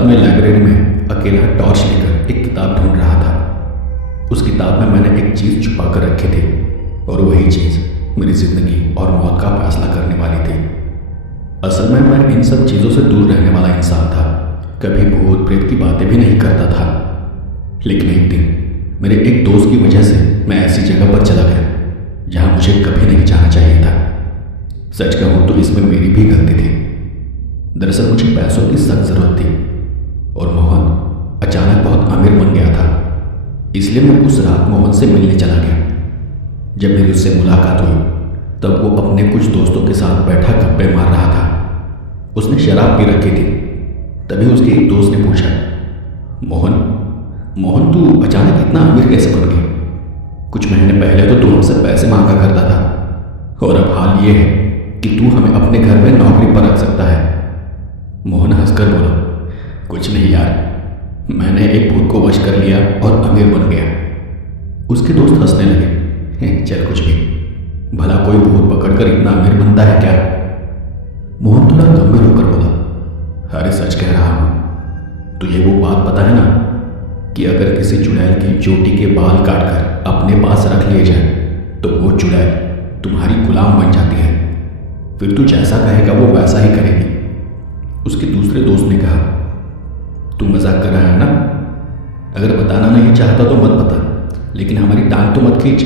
रात में लाइब्रेरी में अकेला टॉर्च लेकर एक किताब ढूंढ रहा था। उस किताब में मैंने एक चीज़ छुपा कर रखी थी और वही चीज़ मेरी ज़िंदगी और मौत का फैसला करने वाली थी। असल में मैं इन सब चीज़ों से दूर रहने वाला इंसान था। कभी भूत प्रेत की बातें भी नहीं करता था। लेकिन एक दिन मेरे एक दोस्त की वजह से मैं ऐसी जगह पर चला गया जहाँ मुझे कभी नहीं जाना चाहिए था। सच कहूँ तो इसमें मेरी भी गलती थी। दरअसल मुझे पैसों की सख्त ज़रूरत थी और मोहन अचानक बहुत अमीर बन गया था। इसलिए मैं उस रात मोहन से मिलने चला गया। जब मेरी उससे मुलाकात हुई तब वो अपने कुछ दोस्तों के साथ बैठा गप्पे मार रहा था। उसने शराब पी रखी थी। तभी उसके एक दोस्त ने पूछा, मोहन मोहन तू अचानक इतना अमीर कैसे बन गया? कुछ महीने पहले तो तू हमसे पैसे मांगा करता था और अब हाल ये है कि तू हमें अपने घर में नौकरी पर रख सकता है। मोहन हंसकर बोला, कुछ नहीं यार, मैंने एक भूत को वश कर लिया और अमीर बन गया। उसके दोस्त हंसने लगे, चल कुछ भी, भला कोई भूत पकड़कर इतना अमीर बनता है क्या? मोहन थोड़ा गंभीर होकर बोला, अरे सच कह रहा हूं। तुझे वो बात पता है ना कि अगर किसी चुड़ैल की चोटी के बाल काटकर अपने पास रख लिए जाए तो वो चुड़ैल तुम्हारी गुलाम बन जाती है। फिर तू जैसा कहेगा वो वैसा ही करेगी। उसके दूसरे दोस्त ने कहा, तू मजाक कर रहा है ना? अगर बताना नहीं चाहता तो मत बता, लेकिन हमारी टांग तो मत खींच।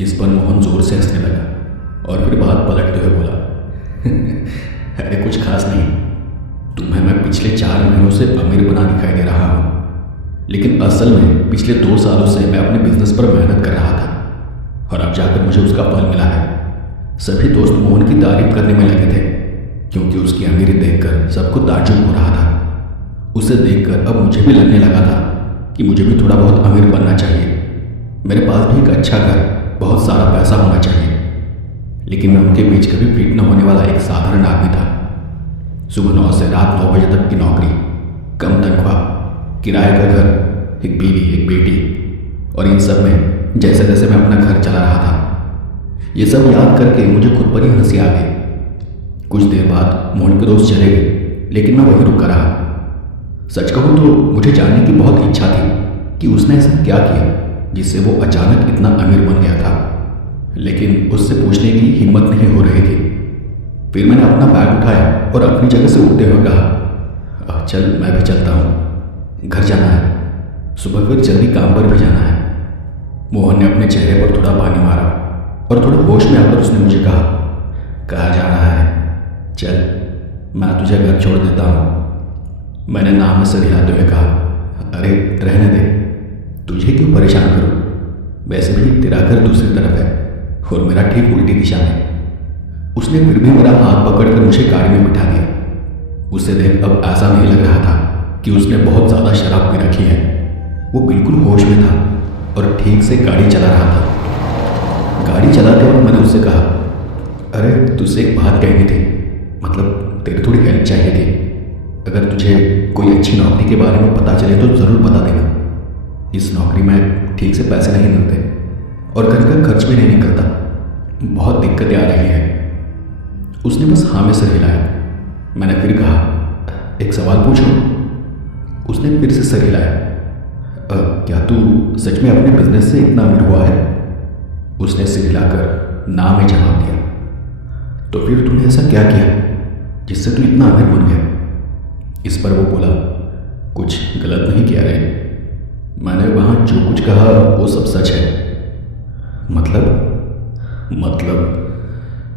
इस पर मोहन जोर से हंसने लगा और फिर बात पलटते हुए बोला, अरे कुछ खास नहीं, तुम्हें मैं पिछले 4 महीनों से अमीर बना दिखाई दे रहा हूं, लेकिन असल में पिछले 2 सालों से मैं अपने बिजनेस पर मेहनत कर रहा था और अब जाकर मुझे उसका फल मिला है। सभी दोस्त मोहन की तारीफ करने में लगे थे क्योंकि उसकी अमीरी देखकर सबको ताज्जुब हो रहा था। उसे देखकर अब मुझे भी लगने लगा था कि मुझे भी थोड़ा बहुत अमीर बनना चाहिए। मेरे पास भी एक अच्छा घर, बहुत सारा पैसा होना चाहिए। लेकिन मैं उनके बीच कभी फिट न होने वाला एक साधारण आदमी था। सुबह 9 से रात 9 बजे तक की नौकरी, कम तनख्वाह, किराए का घर, एक बीवी, एक बेटी, और इन सब में जैसे तैसे मैं अपना घर चला रहा था। ये सब याद करके मुझे खुद पर ही हंसी आ गई। कुछ देर बाद मोहन के दोस्त चले गए, लेकिन मैं वहीं रुका रहा। सच कहूँ तो मुझे जानने की बहुत इच्छा थी कि उसने ऐसा क्या किया जिससे वो अचानक इतना अमीर बन गया था, लेकिन उससे पूछने की हिम्मत नहीं हो रही थी। फिर मैंने अपना बैग उठाया और अपनी जगह से उठते हुए कहा, चल मैं भी चलता हूँ, घर जाना है, सुबह फिर जल्दी काम पर भी जाना है। मोहन ने अपने चेहरे पर थोड़ा पानी मारा और थोड़ा होश में आकर उसने मुझे कहा, कहाँ जा रहा है? चल मैं तुझे घर छोड़ देता हूँ। मैंने नाम में सर हिलाते हुए कहा, अरे रहने दे, तुझे क्यों परेशान करूं? वैसे भी तेरा घर दूसरी तरफ है और मेरा ठीक उल्टी दिशा में। उसने फिर भी मेरा हाथ पकड़कर मुझे गाड़ी में बिठा दिया। उसे देख अब ऐसा नहीं लग रहा था कि उसने बहुत ज़्यादा शराब पी रखी है। वो बिल्कुल होश में था और ठीक से गाड़ी चला रहा था। गाड़ी चलाते वक्त मैंने उससे कहा, अरे तुझसे एक बात कहनी थी, मतलब तेरी थोड़ी हेल्प चाहिए थी। अगर तुझे कोई अच्छी नौकरी के बारे में पता चले तो ज़रूर बता देना। इस नौकरी में ठीक से पैसे नहीं मिलते और घर का खर्च भी नहीं निकलता, बहुत दिक्कतें आ रही हैं। उसने बस हाँ में सर हिलाया। मैंने फिर कहा, एक सवाल पूछूं? उसने फिर से सर हिलाया। क्या तू सच में अपने बिजनेस से इतना अमीर हुआ है? उसने सिर हिलाकर ना में जवाब दिया। तो फिर तूने ऐसा क्या किया जिससे तू इतना अमीर बन गया? इस पर वो बोला, कुछ गलत नहीं किया रे, मैंने वहाँ जो कुछ कहा वो सब सच है।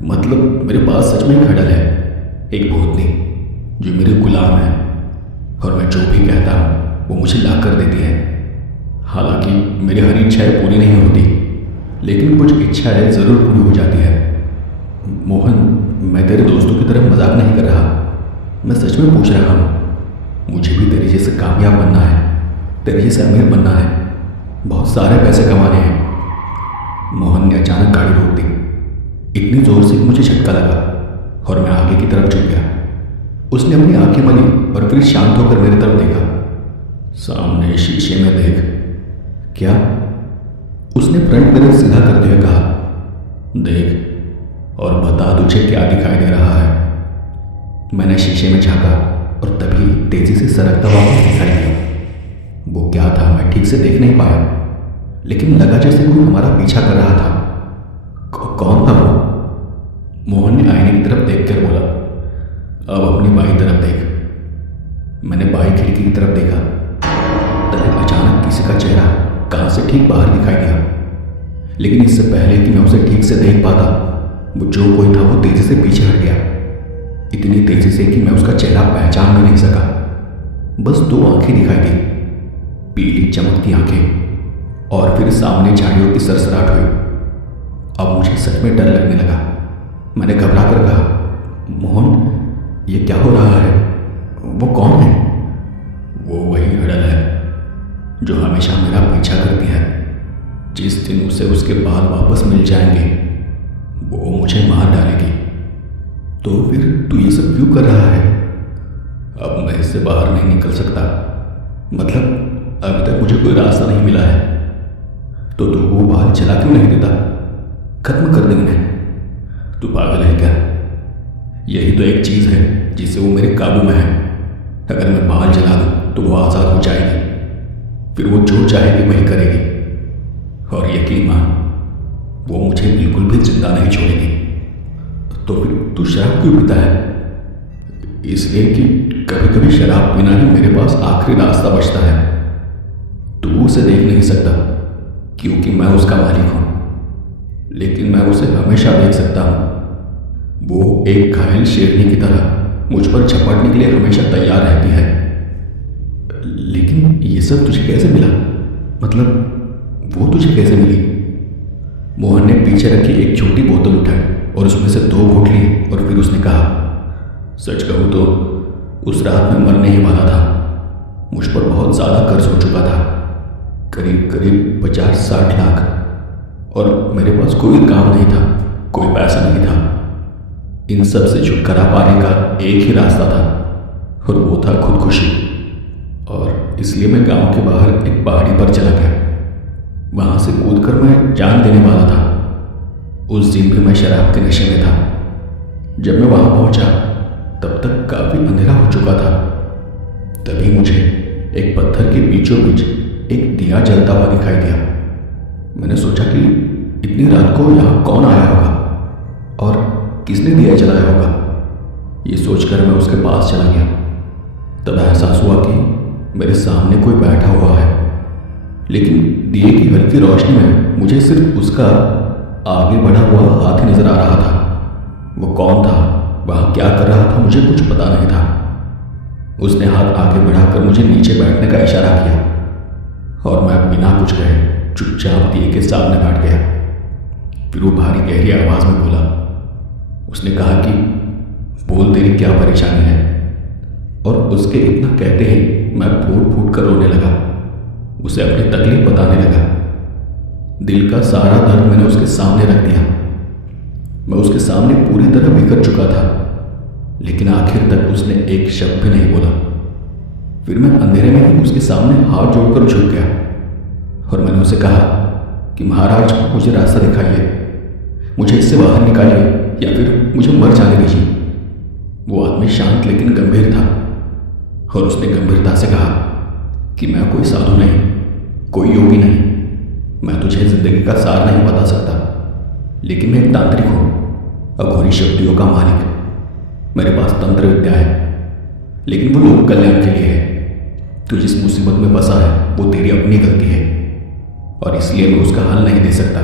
मतलब मेरे पास सच में एक हडल है, एक भूतनी जो मेरे गुलाम है और मैं जो भी कहता हूँ वो मुझे ला कर देती है। हालांकि मेरी हर इच्छाएं पूरी नहीं होती, लेकिन कुछ इच्छाएं ज़रूर पूरी हो जाती है। मोहन, मैं तेरे दोस्तों की तरह मजाक नहीं कर रहा, मैं सच में पूछ रहा हूँ। मुझे भी तेरे जैसे कामयाब बनना है, तेरे जैसे अमीर बनना है, बहुत सारे पैसे कमाने हैं। मोहन ने अचानक गाड़ी रोक दी। इतनी जोर से कि मुझे झटका लगा और मैं आगे की तरफ झुक गया। उसने अपनी आंखें मली और फिर शांत होकर मेरी तरफ देखा। सामने शीशे में देख। क्या? उसने फ्रंट मिरर सीधा करते हुए कहा, देख और बता तुझे क्या दिखाई दे रहा है। मैंने शीशे में झांका और तभी तेजी से सरकता वापस दिखाई दिया। वो क्या था मैं ठीक से देख नहीं पाया, लेकिन लगा जैसे कोई हमारा पीछा कर रहा था। कौन था वो? मोहन ने आईने की तरफ देखकर बोला, अब अपनी बाई तरफ देख। मैंने बाई खिड़की की तरफ देखा। तभी अचानक किसी का चेहरा कहां से ठीक बाहर दिखाई दिया, लेकिन इससे पहले कि मैं उसे ठीक से देख पाता, वो जो कोई था वो तेजी से पीछे हट गया। इतनी तेजी से कि मैं उसका चेहरा पहचान भी नहीं सका। बस दो आंखें दिखाई दी, पीली चमकती आंखें, और फिर सामने झाड़ियों की सरसराहट हुई। अब मुझे सच में डर लगने लगा। मैंने घबरा कर कहा, मोहन ये क्या हो रहा है? वो कौन है? वो वही हड़ल है जो हमेशा मेरा पीछा करती है। जिस दिन उसे उसके बाल वापस मिल जाएंगे वो मुझे मार डालेगी। तो फिर तू ये सब क्यों कर रहा है? अब मैं इससे बाहर नहीं निकल सकता। मतलब अभी तक मुझे कोई रास्ता नहीं मिला है। तो तू वो बाल जला क्यों नहीं देता? खत्म कर दे उन्हें। तू पागल है क्या? यही तो एक चीज है जिससे वो मेरे काबू में है। अगर मैं बाल जला दूं तो वो आजाद हो जाएगी, फिर वो जो चाहेगी वही करेगी। और यकीन मान, वो मुझे बिल्कुल भी जिंदा नहीं छोड़ेगी। तो फिर तू शराब क्यों पीता है? इसलिए कि कभी कभी शराब पीना ही मेरे पास आखिरी रास्ता बचता है। तू उसे देख नहीं सकता क्योंकि मैं उसका मालिक हूं, लेकिन मैं उसे हमेशा देख सकता हूं। वो एक घायल शेरनी की तरह मुझ पर झपटने के लिए हमेशा तैयार रहती है। लेकिन ये सब तुझे कैसे मिला? मतलब वो तुझे कैसे मिली? मोहन ने पीछे रखी एक छोटी बोतल उठाई और उसमें से 2 घूंट लिए, और फिर उसने कहा, सच कहूं तो उस रात में मरने ही वाला था। मुझ पर बहुत ज्यादा कर्ज हो चुका था, करीब करीब 50-60 लाख, और मेरे पास कोई काम नहीं था, कोई पैसा नहीं था। इन सब से छुटकारा पाने का एक ही रास्ता था, और वो था खुदकुशी। और इसलिए मैं गांव के बाहर एक पहाड़ी पर चला गया। वहां से कूदकर मैं जान देने वाला था। उस दिन भी मैं शराब के नशे में था। जब मैं वहां पहुंचा तब तक काफी अंधेरा हो चुका था। तभी मुझे एक पत्थर के बीचों बीच एक दिया जलता हुआ दिखाई दिया। मैंने सोचा कि इतनी रात को यहाँ कौन आया होगा और किसने दिया जलाया होगा। ये सोचकर मैं उसके पास चला गया। तब एहसास हुआ कि मेरे सामने कोई बैठा हुआ है, लेकिन दिए की हल्की रोशनी में मुझे सिर्फ उसका आगे बढ़ा हुआ हाथ ही नजर आ रहा था। वो कौन था, वहां क्या कर रहा था, मुझे कुछ पता नहीं था। उसने हाथ आगे बढ़ाकर मुझे नीचे बैठने का इशारा किया, और मैं बिना कुछ कहे चुपचाप दिए के सामने बैठ गया। फिर वो भारी गहरी आवाज में बोला। उसने कहा कि बोल, तेरी क्या परेशानी है? और उसके इतना कहते ही मैं फूट फूट कर रोने लगा। उसे अपनी तकलीफ बताने लगा। दिल का सारा दर्द मैंने उसके सामने रख दिया। मैं उसके सामने पूरी तरह बिखर चुका था, लेकिन आखिर तक उसने एक शब्द भी नहीं बोला। फिर मैं अंधेरे में ही उसके सामने हाथ जोड़कर झुक गया, और मैंने उसे कहा कि महाराज, मुझे रास्ता दिखाइए, मुझे इससे बाहर निकालिए, या फिर मुझे मर जाने दीजिए। वो आदमी शांत लेकिन गंभीर था, और उसने गंभीरता से कहा कि मैं कोई साधु नहीं, कोई योगी नहीं, मैं तुझे जिंदगी का सार नहीं बता सकता, लेकिन मैं एक तांत्रिक हूं, अघोरी शक्तियों का मालिक। मेरे पास तंत्र विद्या है, लेकिन वो लोक कल्याण के लिए है। तू जिस मुसीबत में फंसा है वो तेरी अपनी गलती है, और इसलिए मैं उसका हल नहीं दे सकता।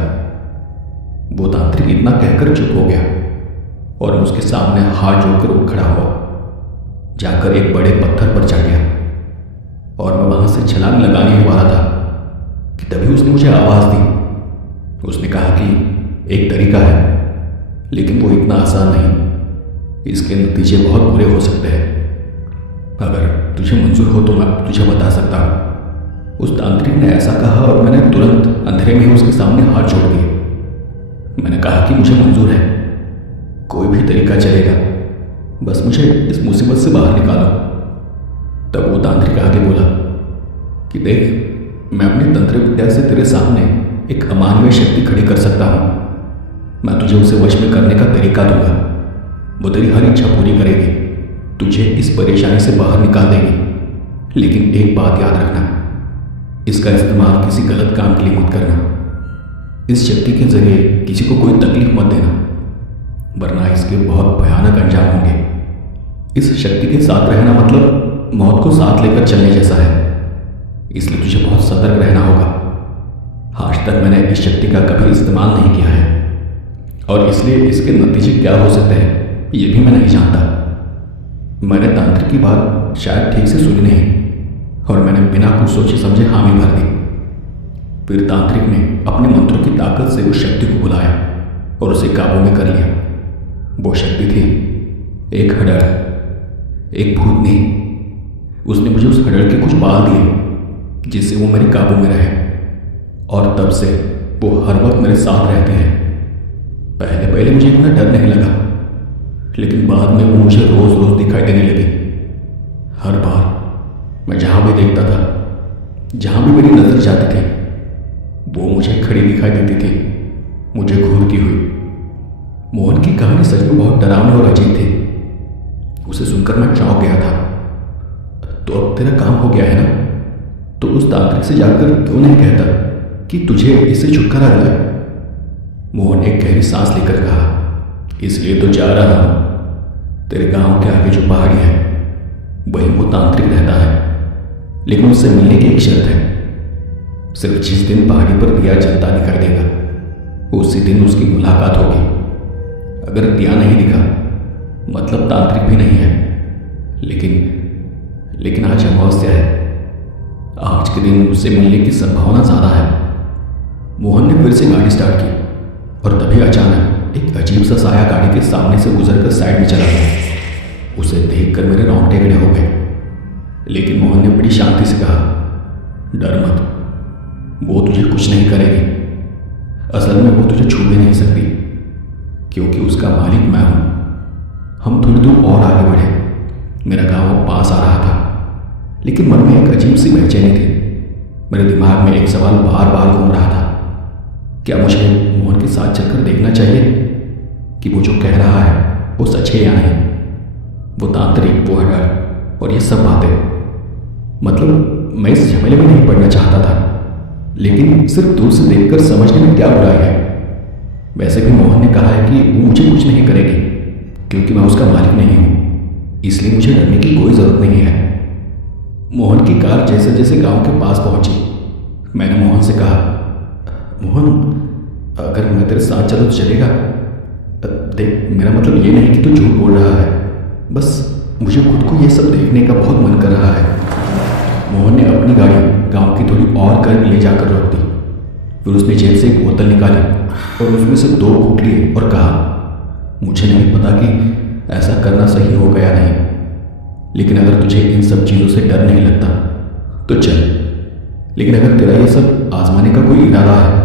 वो तांत्रिक इतना कहकर चुप हो गया, और मैं उसके सामने हाथ जोड़कर उठ खड़ा हुआ, जाकर एक बड़े पत्थर पर चढ़ गया, और मैं वहां से छलांग लगाने ही वाला था कि तभी उसने मुझे आवाज दी। उसने कहा कि एक तरीका है, लेकिन वो इतना आसान नहीं, इसके नतीजे बहुत बुरे हो सकते हैं। अगर तुझे मंजूर हो तो मैं तुझे बता सकता हूं। उस तांत्रिक ने ऐसा कहा, और मैंने तुरंत अंधेरे में ही उसके सामने हाथ जोड़ दिए। मैंने कहा कि मुझे मंजूर है, कोई भी तरीका चलेगा, बस मुझे इस मुसीबत से बाहर निकालो। तब वो तांत्रिक आगे बोला कि देख, मैं अपनी तंत्र विद्या से तेरे सामने एक अमानवीय शक्ति खड़ी कर सकता हूं। मैं तुझे उसे वश में करने का तरीका दूंगा। वो तेरी हर इच्छा पूरी करेगी। तुझे इस परेशानी से बाहर निकाल देगी। लेकिन एक बात याद रखना, इसका इस्तेमाल किसी गलत काम के लिए मत करना। इस शक्ति के जरिए किसी को कोई तकलीफ मत देना, वरना इसके बहुत भयानक अंजाम होंगे। इस शक्ति के साथ रहना मतलब मौत को साथ लेकर चलने जैसा है, इसलिए तुझे बहुत सतर्क रहना होगा। आज तक मैंने इस शक्ति का कभी इस्तेमाल नहीं किया है, और इसलिए इसके नतीजे क्या हो सकते हैं ये भी मैं नहीं जानता। मैंने तांत्रिक की बात शायद ठीक से सुनी नहीं, और मैंने बिना कुछ सोचे समझे हामी भर दी। फिर तांत्रिक ने अपने मंत्रों की ताकत से उस शक्ति को बुलाया और उसे काबू में कर लिया। वो शक्ति थी एक हडड़, एक भूतनी। उसने मुझे उस हडड़ के कुछ बाल दिए जिससे वो मेरे काबू में रहे, और तब से वो हर वक्त मेरे साथ रहते हैं। पहले पहले मुझे इतना डर नहीं लगा, लेकिन बाद में वो मुझे रोज रोज दिखाई देने लगी। हर बार मैं जहां भी देखता था, जहां भी मेरी नजर जाती थी, वो मुझे खड़ी दिखाई देती थी, मुझे घूरती हुई। मोहन की कहानी सच में बहुत डरावनी और अजीब थी। उसे सुनकर मैं चौंक गया था। तो अब तेरा काम हो गया है ना, तो उस तांत्रिक से जाकर क्यों नहीं कहता कि तुझे इससे छुटकारा दिलाए? मोहन एक गहरी सांस लेकर कहा, इसलिए तो जा रहा हूं। तेरे गांव के आगे जो पहाड़ी है वहीं वो तांत्रिक रहता है, लेकिन उससे मिलने की एक शर्त है। सिर्फ जिस दिन पहाड़ी पर दिया जलता दिखाई देगा उसी दिन उसकी मुलाकात होगी। अगर दिया नहीं दिखा मतलब तांत्रिक भी नहीं है। लेकिन आज अमावस्या है, आज के दिन उससे मिलने की संभावना ज्यादा है। मोहन ने फिर से गाड़ी स्टार्ट की, और तभी अचानक एक अजीब सा साया गाड़ी के सामने से गुजरकर साइड में चला गया। उसे देखकर मेरे रोंगटे खड़े हो गए, लेकिन मोहन ने बड़ी शांति से कहा, डर मत, वो तुझे कुछ नहीं करेगी। असल में वो तुझे छू भी नहीं सकती, क्योंकि उसका मालिक मैं हूं। हम थोड़ी दूर और आगे बढ़े। मेरा गांव पास आ रहा था, लेकिन मन में एक अजीब सी बेचैनी थी। मेरे दिमाग में एक सवाल बार बार घूम रहा था, क्या मुझे मोहन के साथ चलकर देखना चाहिए कि वो जो कह रहा है वो सच है या नहीं? वो तांत्रिक, वो हडड़ और ये सब बातें। मतलब मैं इस झमेले में नहीं पड़ना चाहता था, लेकिन सिर्फ दूर से देखकर समझने में क्या बुराई है। वैसे भी मोहन ने कहा है कि वो मुझे कुछ नहीं करेगी, क्योंकि मैं उसका मालिक नहीं हूं, इसलिए मुझे डरने की कोई जरूरत नहीं है। मोहन की कार जैसे जैसे गांव के पास पहुंची, मैंने मोहन से कहा, मोहन, अगर मैं तेरे साथ चलूं तो चलेगा? देख, मेरा मतलब ये नहीं कि तू झूठ बोल रहा है, बस मुझे खुद को ये सब देखने का बहुत मन कर रहा है। मोहन ने अपनी गाड़ी गांव की थोड़ी और करीब ले जाकर रोक दी। फिर उसने जेब से एक बोतल निकाली और उसमें से 2 घूंट लिए और कहा, मुझे नहीं पता कि ऐसा करना सही होगा या नहीं, लेकिन अगर तुझे इन सब चीज़ों से डर नहीं लगता तो चल। लेकिन अगर तेरा ये सब आजमाने का कोई इरादा है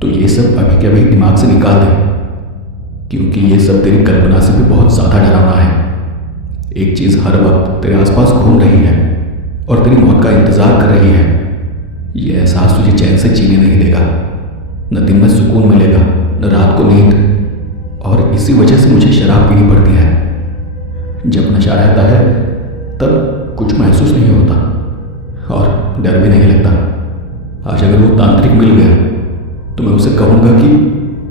तो ये सब अभी के अभी दिमाग से निकाल दे, क्योंकि ये सब तेरी कल्पना से भी बहुत ज़्यादा डरावना है। एक चीज़ हर वक्त तेरे आसपास घूम रही है और तेरी मौत का इंतजार कर रही है। ये एहसास तुझे चैन से जीने नहीं देगा, न दिन में सुकून मिलेगा, न रात को नींद। और इसी वजह से मुझे शराब पीनी पड़ती है। जब नशा रहता है तब कुछ महसूस नहीं होता और डर भी नहीं लगता। आज अगर वो तांत्रिक मिल गया तो मैं उसे कहूँगा कि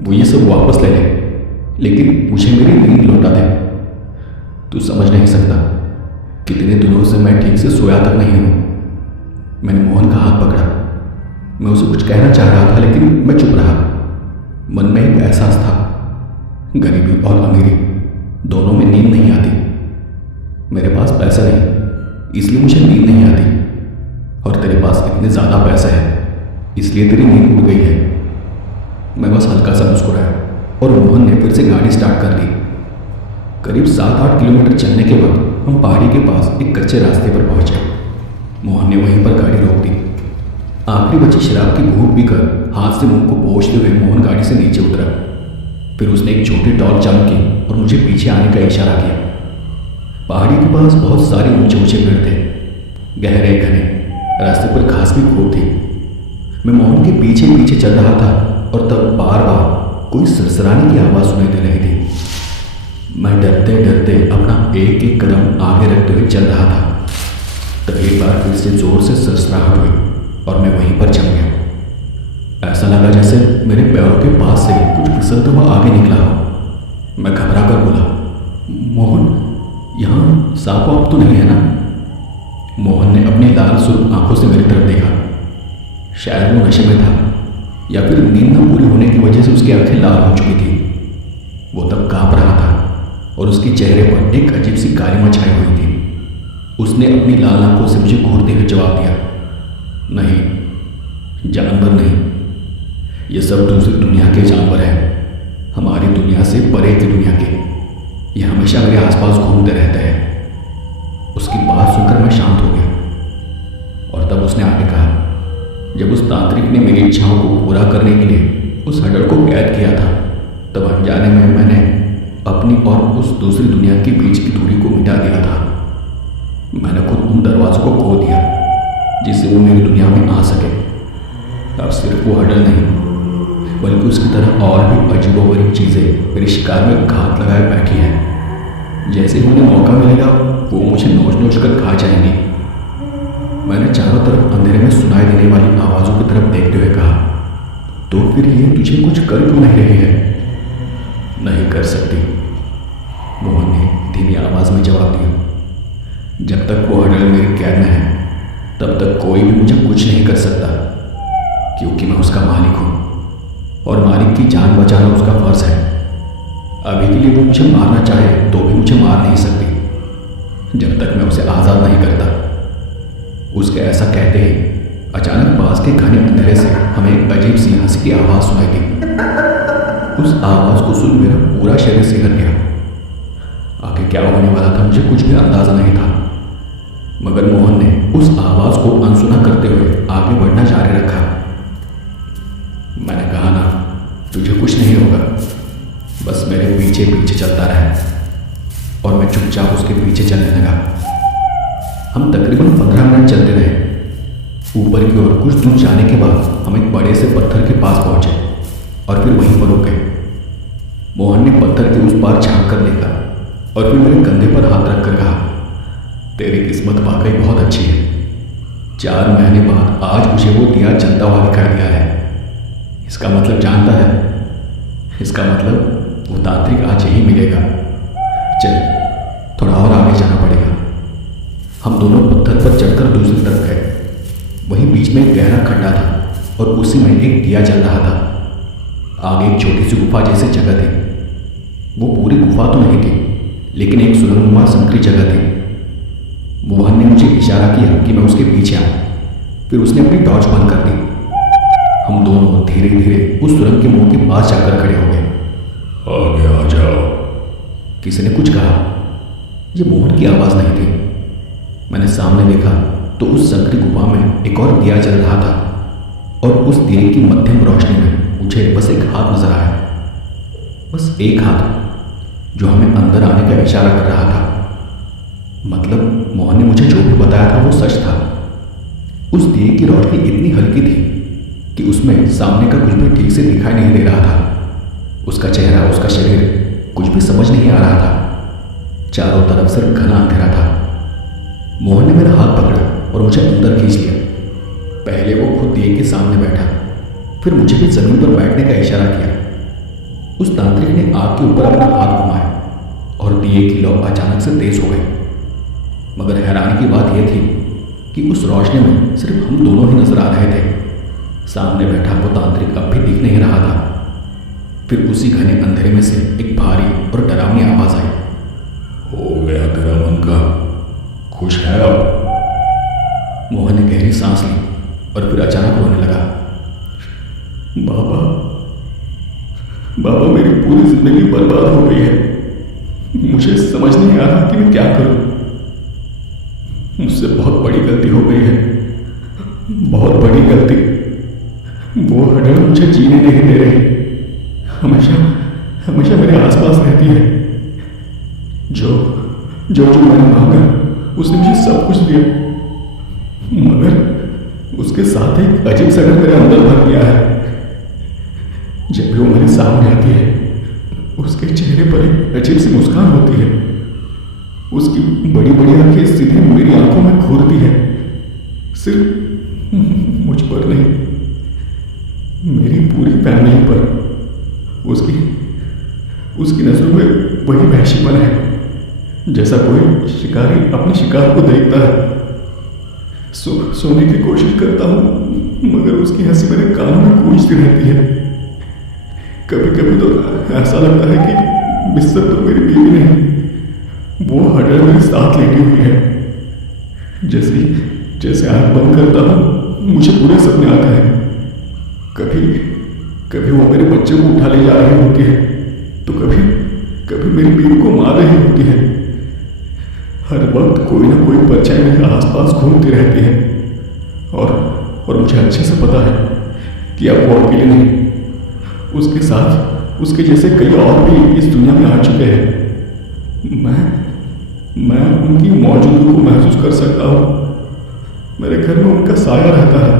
वो ये सब वापस ले ले, लेकिन मुझे मेरी नींद लौटा दे। तू समझ नहीं सकता, कितने दिनों से मैं ठीक से सोया तक नहीं हूँ। मैंने मोहन का हाथ पकड़ा। मैं उसे कुछ कहना चाह रहा था, लेकिन मैं चुप रहा। मन में एक एहसास था, गरीबी और अमीरी दोनों में नींद नहीं आती। मेरे पास पैसा नहीं, इसलिए मुझे नींद नहीं आती, और तेरे पास इतने ज़्यादा पैसा है इसलिए तेरी नींद उड़ गई है। मैं बस हल्का सा मुस्कुराया और मोहन ने फिर से गाड़ी स्टार्ट कर दी। करीब 7-8 किलोमीटर चलने के बाद हम पहाड़ी के पास एक कच्चे रास्ते पर पहुंचे। मोहन ने वहीं पर गाड़ी रोक दी। आखिरी बची शराब की घूंट पीकर हाथ से मुंह को पोंछते हुए मोहन गाड़ी से नीचे उतरा। फिर उसने एक छोटी टॉर्च चालू की और मुझे पीछे आने का इशारा किया। पहाड़ी के पास बहुत सारे ऊंचे ऊंचे पेड़ थे, गहरे घने। रास्ते पर घास भी खूब थी। मैं मोहन के पीछे पीछे चल रहा था और तब बार बार कोई सरसराने की आवाज़ सुनाई दे रही थी। मैं डरते डरते अपना एक एक कदम आगे रखते हुए चल रहा था। तब एक बार फिर से जोर से सरसराहट हुई और मैं वहीं पर जम गया। ऐसा लगा जैसे मेरे पैरों के पास से कुछ फिसलता हुआ आगे निकला हो। मैं घबरा कर बोला, मोहन, यहाँ सांप वाप तो नहीं है ना? मोहन ने अपनी लाल सुर्ख आंखों से मेरी तरफ देखा। शायद वो नशे में था या फिर नींद न पूरी होने की वजह से उसकी आंखें लाल हो चुकी थी। वो तब कांप रहा था और उसके चेहरे पर एक अजीब सी कालिमा छाई हुई थी। उसने अपनी लाल आंखों से मुझे घूरते हुए जवाब दिया, नहीं, जानवर नहीं, ये सब दूसरी दुनिया के जानवर हैं, हमारी दुनिया से परे की दुनिया के। ये हमेशा मेरे आसपास घूमते रहते हैं। उसकी बात सुनकर मैं शांत हो गया और तब उसने आगे कहा, जब उस तांत्रिक ने मेरी इच्छाओं को पूरा करने के लिए उस हडल को कैद किया था, तब अनजाने में मैंने अपनी और उस दूसरी दुनिया के बीच की दूरी को मिटा दिया था। मैंने खुद उन दरवाजों को खो दिया जिससे वो मेरी दुनिया में आ सके। अब सिर्फ वो हडल नहीं, बल्कि उसकी तरह और भी अजीबोगरीब चीज़ें मेरे शिकार में घात लगाए बैठी हैं। जैसे ही उन्हें मौका मिलेगा वो मुझे नोच नोच कर खा जाएंगी। मैंने चारों तरफ अंधेरे में सुनाई देने वाली आवाज़ों की तरफ देखते हुए कहा, तो फिर ये तुझे कुछ कर क्यों नहीं रही है? नहीं कर सकती, मोहन ने धीमी आवाज़ में जवाब दिया। जब तक वो हडल मेरी कैद में है तब तक कोई भी मुझे कुछ नहीं कर सकता, क्योंकि मैं उसका मालिक हूँ और मालिक की जान बचाना उसका फर्ज है। अभी के लिए वो मुझे मारना चाहे तो भी मुझे मार नहीं सकती जब तक मैं उसे आज़ाद नहीं करता। उसके ऐसा कहते ही अचानक पास के घने अंधेरे से हमें एक अजीब सी हंसी की आवाज़ सुनाई दी। उस आवाज़ को सुन मेरा पूरा शरीर सिहर गया। आगे क्या होने वाला था मुझे कुछ भी अंदाजा नहीं था, मगर मोहन ने उस आवाज़ को अनसुना करते हुए आगे बढ़ना जारी रखा। मैंने कहा ना, तुझे कुछ नहीं होगा, बस मेरे पीछे पीछे चलता रहे। और मैं चुपचाप उसके पीछे चलने लगा। हम तकरीबन 15 मिनट चलते रहे। ऊपर की ओर कुछ दूर जाने के बाद हम एक बड़े से पत्थर के पास पहुंचे और फिर वहीं पर रुक गए। मोहन ने पत्थर के उस पार झांक कर देखा और फिर मेरे कंधे पर हाथ रखकर कहा, तेरी किस्मत वाकई बहुत अच्छी है। 4 महीने बाद आज मुझे वो दिया जलता हुआ दिखाई दिया है। इसका मतलब जानता है, इसका मतलब वो तांत्रिक आज यही मिलेगा। चल, थोड़ा और आगे जाना पड़ेगा। हम दोनों पत्थर पर चढ़कर दूसरी तरफ गए। वहीं बीच में एक गहरा खड्डा था और उसी में एक दिया जल रहा था। आगे एक छोटी सी गुफा जैसी जगह थी। वो पूरी गुफा तो नहीं थी, लेकिन एक सुरंगनुमा संकरी जगह थी। मोहन ने मुझे इशारा किया कि मैं उसके पीछे आऊं। फिर उसने अपनी टॉर्च बंद कर दी। हम दोनों धीरे धीरे उस सुरंग के मुंह के पास जाकर खड़े हो गए। आगे आ जाओ, किसी ने कुछ कहा। यह मोहन की आवाज़ नहीं थी। मैंने सामने देखा तो उस संकरी गुफा में एक और दिया जल रहा था और उस दिए की मध्यम रोशनी में मुझे बस एक हाथ नजर आया। बस एक हाथ जो हमें अंदर आने का इशारा कर रहा था। मतलब मोहन ने मुझे जो भी बताया था वो सच था। उस दिए की रोशनी इतनी हल्की थी कि उसमें सामने का कुछ भी ठीक से दिखाई नहीं दे रहा था। उसका चेहरा, उसका शरीर, कुछ भी समझ नहीं आ रहा था। चारों तरफ सिर्फ घना अंधेरा था। मोहन ने मेरा हाथ पकड़ा और मुझे अंदर खींच लिया। पहले वो खुद दिए के सामने बैठा, फिर मुझे भी जमीन पर बैठने का इशारा किया। उस तांत्रिक ने आग के ऊपर अपना हाथ घुमाया और दिए की लौ अचानक से तेज हो गई। मगर हैरानी की बात यह थी कि उस रोशनी में सिर्फ हम दोनों ही नजर आ रहे थे। सामने बैठा वो तांत्रिक अब भी दिख नहीं रहा था। फिर उसी घने अंधेरे में से एक भारी और डरावनी आवाज आई, हो गया तेरा मन का, खुश है अब? मोहन ने गहरी सांस ली और फिर अचानक रोने लगा। बाबा, बाबा, मेरी पूरी जिंदगी बर्बाद हो गई है। मुझे समझ नहीं आ रहा कि मैं क्या करूं। मुझसे बहुत बड़ी गलती हो गई है, बहुत बड़ी गलती। वो हडल मुझे जीने नहीं दे रही, हमेशा हमेशा मेरे आसपास रहती है। जो जो जो मैंने मांगा उसने मुझे सब कुछ दिया, मगर उसके साथ एक अजीब सा डर मेरे अंदर भर गया है। जब भी वो मेरे सामने आती है उसके चेहरे पर एक अजीब सी मुस्कान होती है। उसकी बड़ी बड़ी आंखें सीधे मेरी आंखों में घूरती है। सिर्फ मुझ पर नहीं, मेरी पूरी फैमिली पर। उसकी नजरों में वही वहशीपन है जैसा कोई शिकारी अपने शिकार को देखता है। सोने की कोशिश करता हूँ, मगर उसकी हंसी मेरे कानों में गूंजती रहती है। कभी कभी तो ऐसा लगता है कि बिस्तर तो मेरी बीवी नहीं, वो हडर मेरे साथ लेटी हुई है। जैसे आंख बंद करता हूँ मुझे पूरे सपने आते हैं। कभी वो मेरे बच्चे को उठा ले जा रही होती है, तो कभी मेरी बीवी को मार रही होती है। हर वक्त कोई ना कोई परछाई मेरे आसपास घूमती रहती है। और मुझे अच्छे से पता है कि अब वो अकेले नहीं, उसके साथ उसके जैसे कई और भी इस दुनिया में आ चुके हैं। मैं उनकी मौजूदगी को महसूस कर सकता हूँ। मेरे घर में उनका साया रहता है।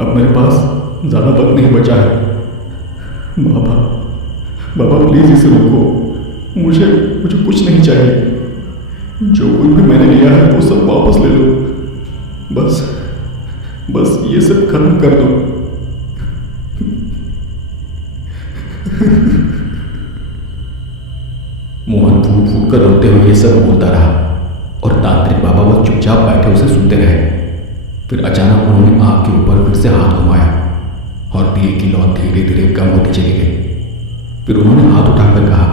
अब मेरे पास ज़्यादा वक्त नहीं बचा है। बाबा प्लीज़ इसे रोको। मुझे कुछ नहीं चाहिए। जो कुछ भी मैंने लिया है वो सब वापस ले लो। बस ये सब खत्म कर दो। मोहन फूट फूट कर रोते हुए ये सब बोलता रहा और तांत्रिक बाबा बस चुपचाप बैठे उसे सुनते रहे। फिर अचानक उन्होंने आग के ऊपर फिर से हाथ घुमाया और दिए की लौ धीरे धीरे कम होती चली गई। फिर उन्होंने हाथ उठाकर कहा,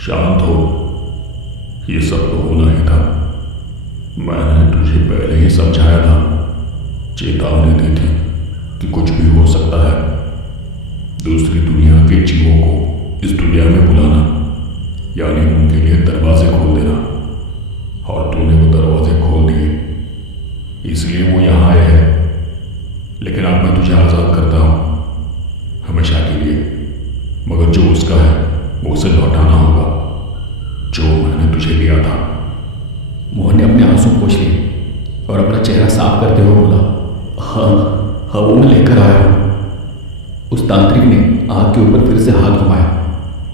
शांत हो, ये सब तो होना ही था। मैंने तुझे पहले ही समझाया था, चेतावनी दी थी कि कुछ भी हो सकता है। दूसरी दुनिया के जीवों को इस दुनिया में बुलाना यानी उनके लिए दरवाजे खोल देना, और तूने वो दरवाजे खोल दिए, इसलिए वो यहाँ आए हैं। लेकिन अब मैं तुझे आज़ाद करता हूँ हमेशा के लिए, मगर जो उसका है वो उसे लौटाना होगा जो मैंने तुझे दिया था। मोहन ने अपने आंसू पोंछ लिए और अपना चेहरा साफ करते हुए बोला, हाँ वो मैं लेकर आया हूँ। उस तांत्रिक ने आग के ऊपर फिर से हाथ घुमाया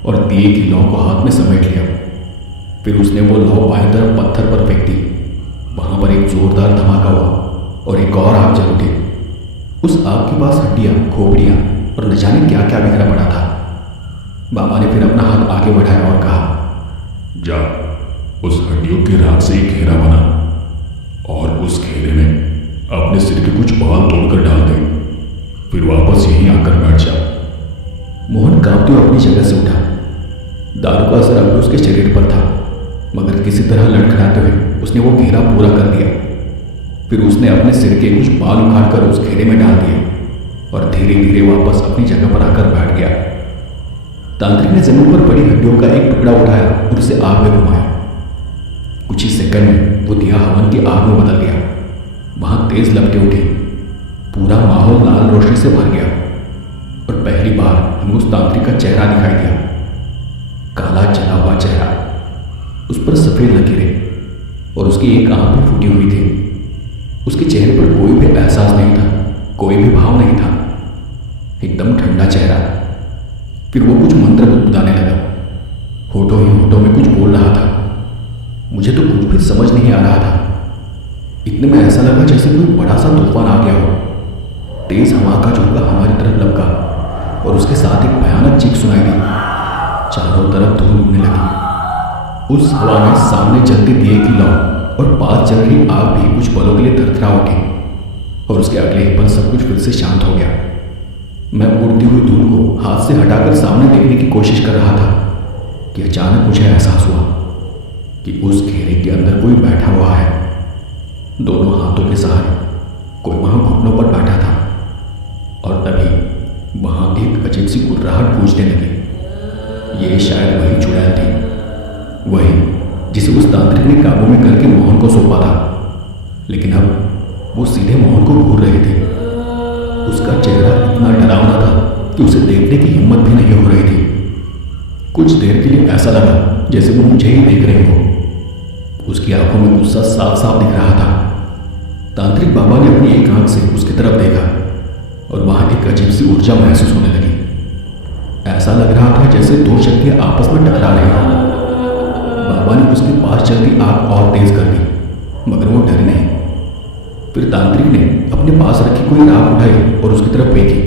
और दिए की लौ को हाथ में समेट लिया। फिर उसने वो लौ बाएं तरफ पत्थर पर फेंक दी। वहां पर एक जोरदार धमाका हुआ और एक और आग जल उठी। उस आग के पास हड्डियां, खोपड़ियां और न जाने क्या क्या बिखरा पड़ा था। बाबा ने फिर अपना हाथ आगे बढ़ाया और कहा, जा उस हड्डियों की राख से एक घेरा बना और उस घेरे में अपने सिर के कुछ बाल तोड़कर डाल दे, फिर वापस यहीं आकर बैठ जा। मोहन कांपते हुए अपनी जगह से उठा। दारू का असर अब उसके शरीर पर था, मगर किसी तरह लड़खड़ाते हुए उसने वो घेरा पूरा कर दिया। फिर उसने अपने सिर के कुछ बाल उखाड़कर उस घेरे में डाल दिए और धीरे धीरे वापस अपनी जगह पर आकर बैठ गया। तांत्रिक ने जमीन पर पड़ी हड्डियों का एक टुकड़ा उठाया और उसे आग में घुमाया। कुछ ही सेकंड में वो दिया हवन की आग में बदल गया। वहां तेज लपटें उठी, पूरा माहौल लाल रोशनी से भर गया और पहली बार हमें उस तांत्रिक का चेहरा दिखाई दिया। काला जला हुआ चेहरा, उस पर सफेद लकीरें और उसकी एक आंख भी फूटी हुई थी। उसके चेहरे पर कोई भी एहसास नहीं था, कोई भी भाव नहीं था, एकदम ठंडा चेहरा। फिर वो कुछ मंत्र बुदबुदाने लगा, होठों ही होठों में कुछ बोल रहा था। मुझे तो कुछ भी समझ नहीं आ रहा था। इतने में ऐसा लगा जैसे कोई बड़ा सा तूफान आ गया हो। तेज हवा का झोंका हमारी तरफ लपका और उसके साथ एक भयानक चीख सुनाई दी। चारों तरफ धूल उड़ने लगी। उस हवा में सामने जलती दिए की लौ और पास चल रही आग भी कुछ पलों के लिए थरथरा उठी और उसके अगले ही पल सब कुछ फिर से शांत हो गया। मैं उड़ती हुई धूल को हाथ से हटाकर सामने देखने की कोशिश कर रहा था कि अचानक मुझे एहसास हुआ कि उस घेरे के अंदर कोई बैठा हुआ है। दोनों हाथों के सहारे कोई वहां घुटनों पर बैठा था और तभी वहां एक अजीब सी गुर्राहट गूंजने लगी। ये शायद वही चुड़ैल थी, वही जिसे उस तांत्रिक ने काबू में करके मोहन को सौंपा था। लेकिन अब वो सीधे मोहन को घूर रही थी। उसका चेहरा इतना डरावना था कि उसे देखने की हिम्मत भी नहीं हो रही थी। कुछ देर के लिए ऐसा लगा जैसे वो मुझे ही देख रही हो। उसकी आंखों में गुस्सा साफ साफ दिख रहा था। तांत्रिक बाबा ने अपनी एक आंख से उसकी तरफ देखा और वहां एक अजीब सी ऊर्जा महसूस होने लगी। ऐसा लग रहा था जैसे दो शक्तियां आपस में टकरा रही हों। बाबा ने उसके पास चलती आग और तेज कर दी, मगर वो डरी नहीं। फिर तांत्रिक ने अपने पास रखी कोई राख उठाई और उसकी तरफ फेंकी,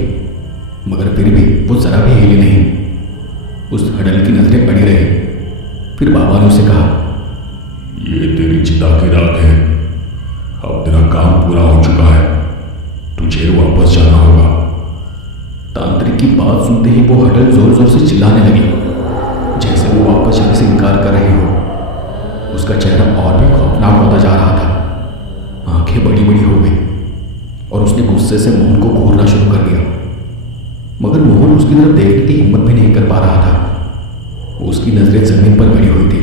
मगर फिर भी वो जरा भी हिली नहीं। उस हडल की नजरें अड़ी रही। फिर बाबा ने उसे कहा, ये तेरी चिता की राख है। अब तेरा काम पूरा हो चुका है, तुझे वापस जाना होगा। तांत्रिक की बात सुनते ही वो हडल जोर जोर से चिल्लाने लगी, जैसे वो वापस जाने से इनकार कर रही हो। उसका चेहरा और भी खौफनाक होता जा रहा था। आंखें बड़ी बड़ी हो गई और उसने गुस्से से मोहन को घूरना शुरू कर दिया, मगर मोहन उसकी तरफ देखने की हिम्मत भी नहीं कर पा रहा था। उसकी नजरें जमीन पर गड़ी हुई थी।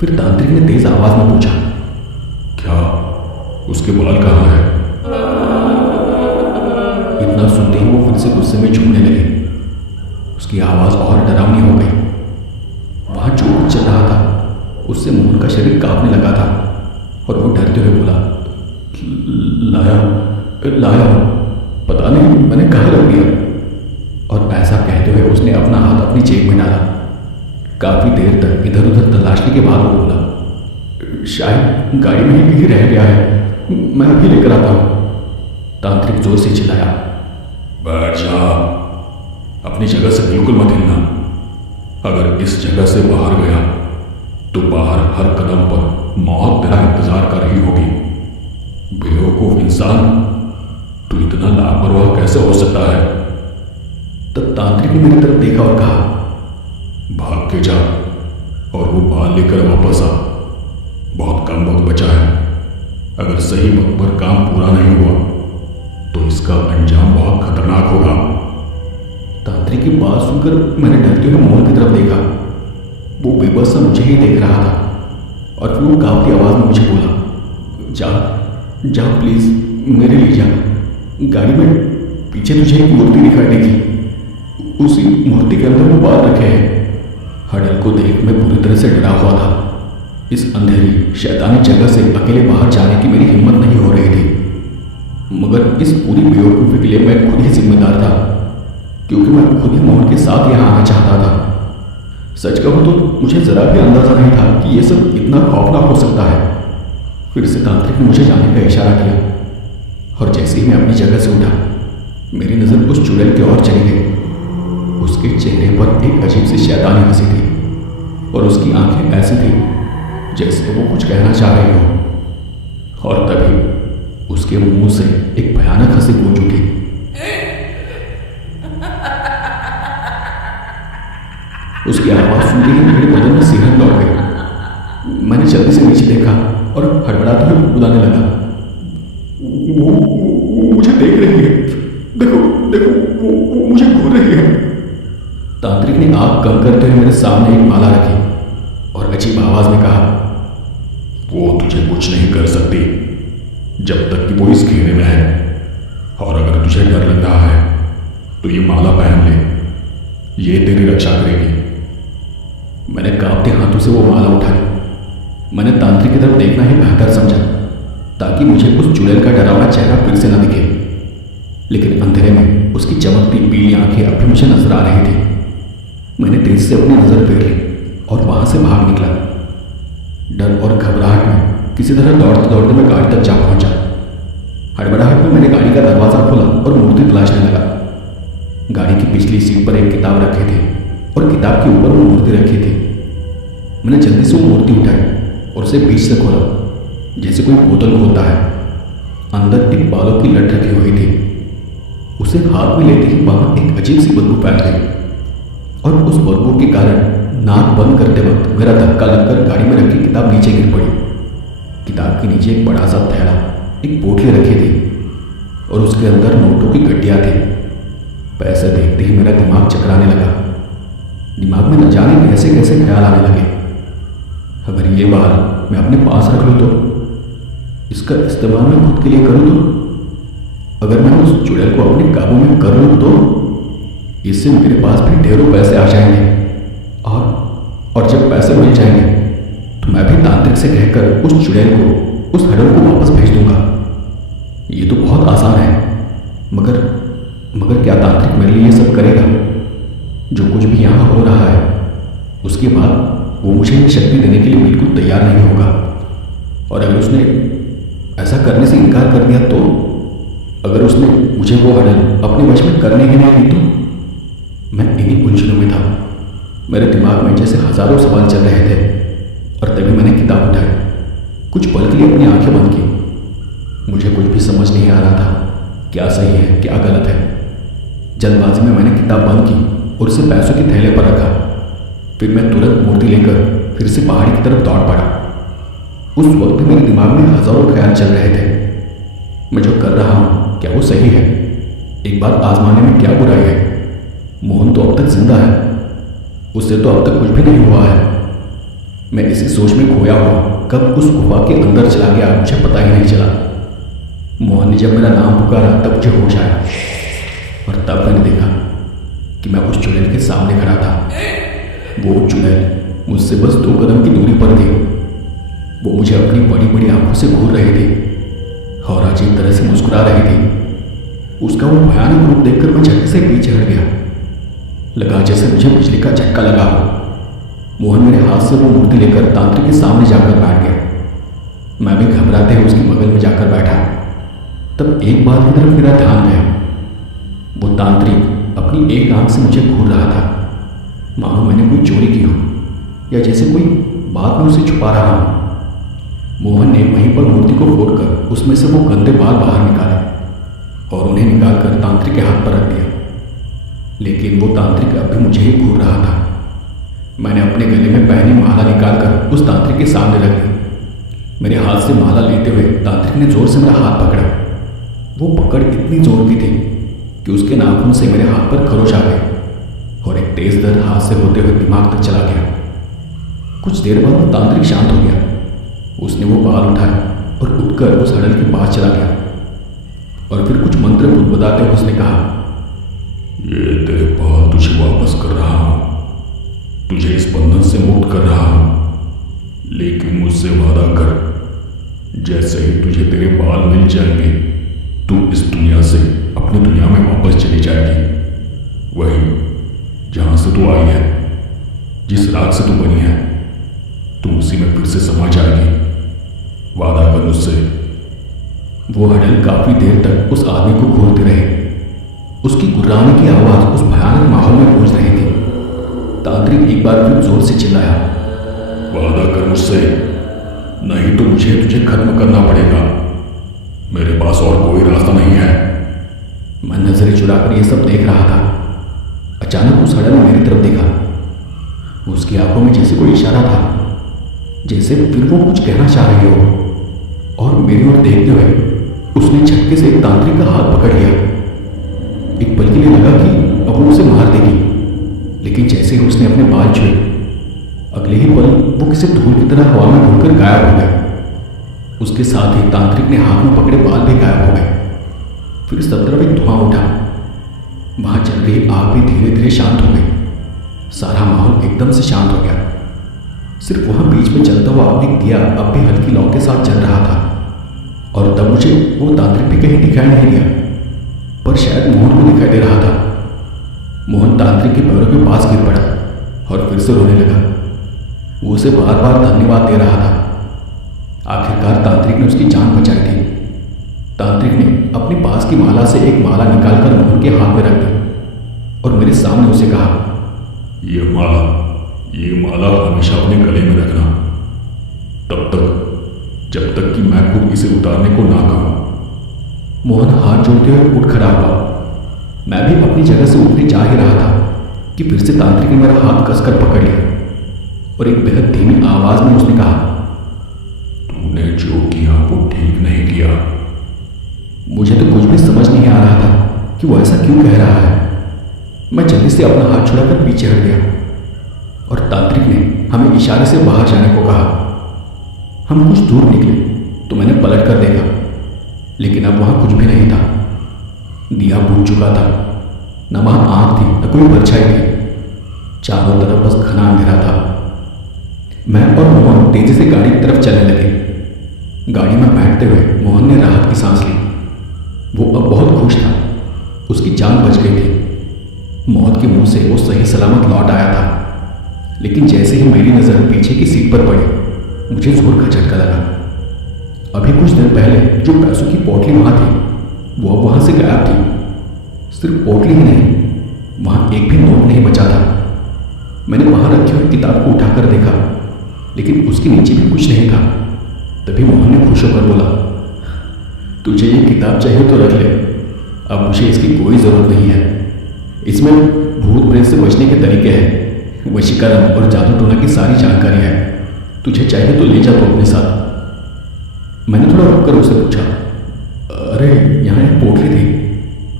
फिर तांत्रिक ने तेज आवाज में पूछा, क्या उसके बाल कहाँ है? इतना सुनते ही वो फिर से गुस्से में झूमने लगे। उसकी आवाज और डरावनी हो गई। वहां जो कुछ चल रहा था उससे मोहन का शरीर कांपने लगा था और वो डरते हुए बोला, लाया लाया पता नहीं मैंने कहाँ रख दिया। और ऐसा कहते हुए उसने अपना हाथ अपनी जेब में डाला। काफी देर तक इधर उधर तलाशने के बाद वो बोला, शायद गाड़ी में ही कहीं रह गया है, मैं अभी लेकर आता हूं। तांत्रिक जोर से चिल्लाया, बैठ जा, अपनी जगह से बिल्कुल मत हिलना। अगर इस जगह से बाहर गया तो बाहर हर कदम पर मौत तेरा इंतजार कर रही होगी। बेवकूफ इंसान, तू इतना लापरवाह कैसे हो सकता है? तब तांत्रिक ने मेरी तरफ देखा और कहा, भाग के जा और वो बाल लेकर वापस आ। बहुत कम वक्त बचा है। अगर सही वक्त पर काम पूरा नहीं हुआ तो इसका अंजाम बहुत खतरनाक होगा। तांत्रिक की बात सुनकर मैंने डरते हुए मोहन की तरफ देखा। वो बेबस सा मुझे ही देख रहा था और फिर वो कांपती आवाज में मुझे बोला, जा जा प्लीज, मेरे लिए जा। गाड़ी में पीछे तुझे एक मूर्ति दिखाई देगी, उसी मूर्ति के अंदर वो बाल रखे हैं। हडल को देख मैं पूरी तरह से डरा हुआ था। इस अंधेरी शैतानी जगह से अकेले बाहर जाने की मेरी हिम्मत नहीं हो रही थी, मगर इस पूरी बेवकूफ़ी के लिए मैं खुद ही जिम्मेदार था, क्योंकि मैं खुद ही मोहन के साथ यहाँ आना चाहता था। सच कहूँ तो मुझे जरा भी अंदाजा नहीं था कि यह सब इतना खौफनाक हो सकता है। फिर से तांत्रिक ने मुझे जाने का इशारा किया और जैसे ही मैं अपनी जगह से उठा, मेरी नज़र उस चुड़ैल की ओर चली गई। उसके चेहरे पर एक अजीब सी शैतानी हंसी थी और उसकी आंखें ऐसी थी जैसे वो कुछ कहना चाह रही हो। और तभी उसके मुंह से एक भयानक हंसी गूंज उठी। उसकी आवाज सुनते ही मेरे बदन में सिहरन दौड़ गई। मैंने जल्दी से नीचे देखा और हड़बड़ाते हुए बुलाने लगा, वो मुझे देख रही है, देखो देखो, वो मुझे घूर रही है। तांत्रिक ने आग कम करते हुए मेरे सामने एक माला रखी और अजीब आवाज में कहा, वो तुझे कुछ नहीं कर सकती जब तक कि वो इस घेरे में है। और अगर तुझे डर लग रहा है तो ये माला पहन ले, ये तेरी रक्षा करेगी। मैंने कांपते हाथों से वो माला उठाई। मैंने तांत्रिक की तरफ देखना ही बेहतर समझा ताकि मुझे उस चुड़ैल का डरावना चेहरा फिर से न दिखे, लेकिन अंधेरे में उसकी चमकती पीली आंखें अब भी मुझे नजर आ रही थी। मैंने तेज से अपनी नजर फेर ली और वहां से भाग निकला। डर और घबराहट में किसी तरह दौड़ते दौड़ते मैं गाड़ी तक जा पहुंचा। हड़बड़ाहट में मैंने गाड़ी का दरवाजा खोला और मूर्ति तलाशने लगा। गाड़ी की पिछली सीट पर एक किताब रखी थी और किताब के ऊपर वो मूर्ति रखी थी। मैंने जल्दी से वो मूर्ति उठाई और उसे बीच से खोला, जैसे कोई बोतल खोलता है। अंदर एक बालों की लट रखी हुई थी। उसे हाथ में लेते ही वहां एक अजीब सी बदबू फैल गई और उस बदबू के कारण नाक बंद करते वक्त मेरा धक्का लगकर गाड़ी में रखी किताब नीचे गिर पड़ी। किताब के नीचे एक बड़ा सा थैला, एक पोटली रखी थी और उसके अंदर नोटों की गड्डियां थी। पैसे देखते ही मेरा दिमाग चकराने लगा। दिमाग में न जाने कैसे कैसे ख्याल आने लगे। अगर ये बाल मैं अपने पास रख लूँ तो, इसका इस्तेमाल मैं खुद के लिए करूँ तो, अगर मैं उस चुड़ैल को अपने काबू में कर लूँ तो इससे मेरे पास भी ढेरों पैसे आ जाएंगे और जब पैसे मिल जाएंगे तो मैं भी तांत्रिक से कहकर उस चुड़ैल को, उस हडल को वापस भेज दूंगा। ये तो बहुत आसान है, मगर क्या तांत्रिक मेरे लिए ये सब करेगा? करने से इनकार कर दिया तो? अगर उसने मुझे वो हडल अपने वश में करने ही नहीं दी तो? मैं इन्हीं उलझनों में था। मेरे दिमाग में जैसे हजारों सवाल चल रहे थे और तभी मैंने किताब उठाई। कुछ पल के लिए अपनी आंखें बंद की। मुझे कुछ भी समझ नहीं आ रहा था क्या सही है क्या गलत है। जल्दबाजी में मैंने किताब बंद की और उसे पैसों के थैले पर रखा। फिर मैं तुरंत मूर्ति लेकर फिर से पहाड़ी की तरफ दौड़ पड़ा। उस वक्त भी मेरे दिमाग में हजारों ख्याल चल रहे थे। मैं जो कर रहा हूँ क्या वो सही है? एक बार आजमाने में क्या बुराई है? मोहन तो अब तक जिंदा है, उससे तो अब तक कुछ भी नहीं हुआ है। मैं इसी सोच में खोया हुआ कब उस गुफा के अंदर चला गया मुझे पता ही नहीं चला। मोहन ने जब मेरा नाम पुकारा तब मुझे होश आया और तब मैंने देखा कि मैं उस चुड़ैल के सामने खड़ा था। वो चुड़ैल मुझसे बस 2 कदम की दूरी पर थी। वो मुझे अपनी बड़ी बड़ी आंखों से घूर रही थी और अजीब तरह से मुस्कुरा रही थी। उसका वो भयानक रूप देखकर मैं झटके से पीछे हट गया। लगा जैसे मुझे बिजली का झटका लगा हो। मोहन मेरे हाथ से वो मूर्ति लेकर तांत्रिक के सामने जाकर बैठ गया। मैं भी घबराते हुए उसके बगल में जाकर बैठा। तब एक बात की तरफ मेरा ध्यान गया। वो तांत्रिक अपनी एक आंख से मुझे घूर रहा था, मानो मैंने कोई चोरी की हो या जैसे कोई बात में उसे छुपा रहा हूं। मोहन ने वहीं पर मूर्ति को फोड़कर उसमें से वो गंदे बाल बाहर निकाले और उन्हें निकालकर तांत्रिक के हाथ पर रख दिया। लेकिन वो तांत्रिक अब भी मुझे ही घूर रहा था। मैंने अपने गले में पहनी माला निकालकर उस तांत्रिक के सामने रख दी। मेरे हाथ से माला लेते हुए तांत्रिक ने जोर से मेरा हाथ पकड़ा। वो पकड़ इतनी जोर की थी कि उसके नाखून से मेरे हाथ पर खरोच आ गई और एक तेज दर्द हाथ से होते हुए दिमाग तक चला गया। कुछ देर बाद वो तांत्रिक शांत हो गया। उसने वो बाल उठाया और उठकर उस हडल के पास चला गया और फिर कुछ मंत्र बुदबुदाते हुए उसने कहा, ये तेरे बाल तुझे वापस कर रहा हूं, तुझे इस बंधन से मुक्त कर रहा हूं। लेकिन मुझसे वादा कर, जैसे ही तुझे तेरे बाल मिल जाएंगे तू इस दुनिया से अपनी दुनिया में वापस चली जाएगी। वही जहां से तू आई है, जिस रात से तू बनी है, तू उसी में फिर से समा जाएगी। वादा कर मुझसे। वो हडल काफी देर तक उस आदमी को घूरते रहे। उसकी गुर्राने की आवाज उस भयानक माहौल में गूंज रही थी। तांत्रिक एक बार फिर जोर से चिल्लाया, वादा कर मुझसे, नहीं तो मुझे तुझे खत्म करना पड़ेगा। मेरे पास और कोई रास्ता नहीं है। मैं नजरें चुराकर ये सब देख रहा था। अचानक उस हडल ने मेरी तरफ देखा। उसकी आंखों में जैसे कोई इशारा था, जैसे फिर वो कुछ कहना चाह रही हो, और मेरी ओर देखते हुए उसने झटके से तांत्रिक का हाथ पकड़ लिया। एक पल के लिए लगा कि अब वो उसे मार देगी, लेकिन जैसे ही उसने अपने बाल छुए, अगले ही पल वो किसी धूल की तरह हवा में उड़कर गायब हो गया। उसके साथ ही तांत्रिक ने हाथ में पकड़े बाल भी गायब हो गए। फिर सब तरफ एक धुआं उठा। वहां चल रही आग भी धीरे धीरे शांत हो गई। सारा माहौल एकदम से शांत हो गया। सिर्फ वहां बीच में जलता हुआ एक दिया अब भी हल्की लौ के साथ जल रहा था। और तब मुझे वो तांत्रिक भी कहीं दिखाई नहीं दिया, पर शायद मोहन को दिखाई दे रहा था। मोहन तांत्रिक के पैरों के पास गिर पड़ा और फिर से रोने लगा। वो उसे बार बार धन्यवाद दे रहा था। आखिरकार तांत्रिक ने उसकी जान बचाई थी। तांत्रिक ने अपने पास की माला से एक माला निकालकर मोहन के हाथ में रख दी और मेरे सामने उसे कहा, ये माला हमेशा अपने गले में रखना, तब तक जब तक कि मैं खुद इसे उतारने को ना कहूं। मोहन हाथ जोड़ते हुए उठ खड़ा हुआ। मैं भी अपनी जगह से उठने जा ही रहा था कि फिर से तांत्रिक ने मेरा हाथ कसकर पकड़ लिया और एक बेहद धीमी आवाज में उसने कहा, तूने जो किया वो ठीक नहीं किया। मुझे तो कुछ भी समझ नहीं आ रहा था कि वो ऐसा क्यों कह रहा है। मैं जल्दी से अपना हाथ छुड़ाकर पीछे हट गया और तांत्रिक ने हमें इशारे से बाहर जाने को कहा। हम कुछ दूर निकले तो मैंने पलट कर देखा, लेकिन अब वहां कुछ भी नहीं था। दिया बुझ चुका था। न वहां आग थी न कोई परछाई थी। चारों तरफ बस घना अंधेरा था। मैं और मोहन तेजी से गाड़ी की तरफ चलने लगे। गाड़ी में बैठते हुए मोहन ने राहत की सांस ली। वो अब बहुत खुश था। उसकी जान बच गई थी। मौत के मुंह से वो सही सलामत लौट आया था। लेकिन जैसे ही मेरी नज़र पीछे की सीट पर पड़ी, मुझे जोर का झटका लगा। अभी कुछ दिन पहले जो पैसों की पोटली वहाँ थी वो अब वहाँ से गायब थी। सिर्फ पोटली ही नहीं, वहाँ एक भी नोट नहीं बचा था। मैंने वहाँ रखी हुई किताब को उठाकर देखा, लेकिन उसके नीचे भी कुछ नहीं था। तभी मोहन ने खुश होकर बोला, तुझे ये किताब चाहिए तो रख ले, अब मुझे इसकी कोई ज़रूरत नहीं है। इसमें भूत प्रेत से बचने के तरीके हैं, वशीकरण और जादू टोना की सारी जानकारी है। तुझे चाहिए तो ले जा तो अपने साथ। मैंने थोड़ा रुककर उससे पूछा, अरे यहाँ एक पोटली थी,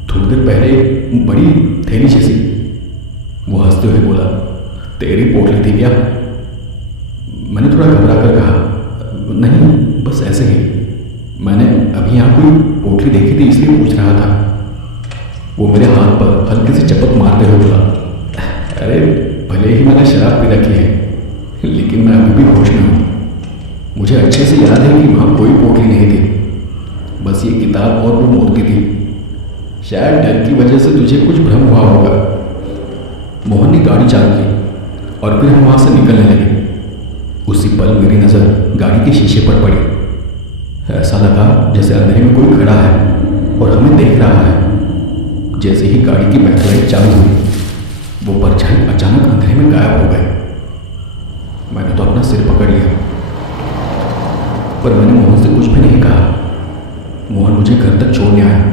थोड़ी देर पहले एक बड़ी थैली जैसी। वो हंसते हुए बोला, तेरी पोटली थी क्या? मैंने थोड़ा घबरा कर कहा, नहीं, बस ऐसे ही। मैंने अभी यहाँ कोई पोटली देखी थी इसलिए पूछ रहा था। वो मेरे हाथ पर हल्के से चपक मारते हुए बोला, अरे भले ही मैंने शराब पी रखी है, लेकिन मैं अभी भी होश में हूँ। मुझे अच्छे से याद है कि वहाँ कोई पोटली नहीं थी, बस ये किताब और वो मूर्ति थी। शायद डर की वजह से तुझे कुछ भ्रम हुआ होगा। मोहन ने गाड़ी चालू की और फिर हम वहाँ से निकलने लगे। उसी पल मेरी नज़र गाड़ी के शीशे पर पड़ी। ऐसा लगा जैसे अंधेरे में कोई खड़ा है और हमें देख रहा है। जैसे ही गाड़ी की बैटलाइट चालू हुई, वो परछाई अचानक अंधेरे में गायब हो गए। मैंने तो अपना सिर पकड़ लिया, पर मैंने मोहन से कुछ भी नहीं कहा। मोहन मुझे घर तक छोड़ने आया।